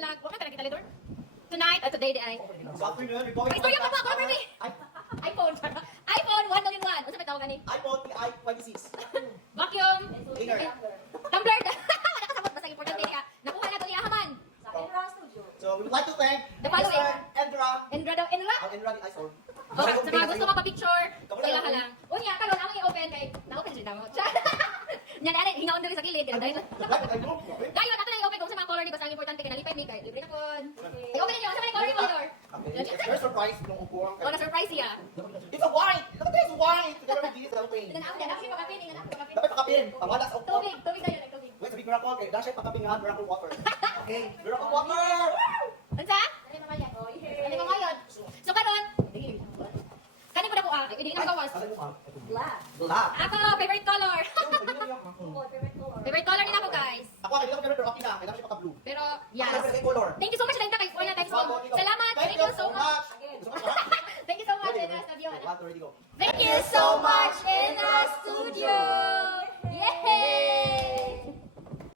vlog. Wala ka nakita later. Tonight, today, ay. Afternoon, we're going Istorya pa ba? Ako na iPhone. iPhone 1 million 1. Ano sa tawag ni? iPhone i26. Vacuum. Cleaner. Tumbler. Wala ka sabot. Basta importante niya. Nakuha na ito ni Ahaman. So we would like to thank The following. Mr. Endra. Enra. Endra, I saw. Oh, sa mga gusto mapapicture, kailangan ka lang. Unya, karon ako i-open kay na-open siya daw. Nya na hingaon diri sa gilid kay dahil. Dayon ato na i-open kung sa mga color ni basta ang importante kay nalipay mi kay libre na kon. I-open niyo sa mga color ni color. It's very surprise nung upuan. Oh, na-surprise siya. It's a white! Look at this white! Together with this, helping. Then ako na siya pakapin, ina na pakapin. Dapat pakapin. Pamala sa upuan. Tubig dayon, tubig. Wait, sabi miracle. Okay, dapat pakapin nga, miracle water. Okay, miracle water! Unsa? Ano mo ngayon? So karon, kani ko na ko hindi na gawas. Black. Ako favorite color. Favorite color din ako guys. Ako, hindi ko favorite, pero okay na. Kailangan siya paka-blue. Pero yes. Favorite color. Thank you so much Denda kay Wala thanks so. Salamat. Thank you so much. Thank you so much in the studio. One, two, ready, go. Thank you so much in the studio.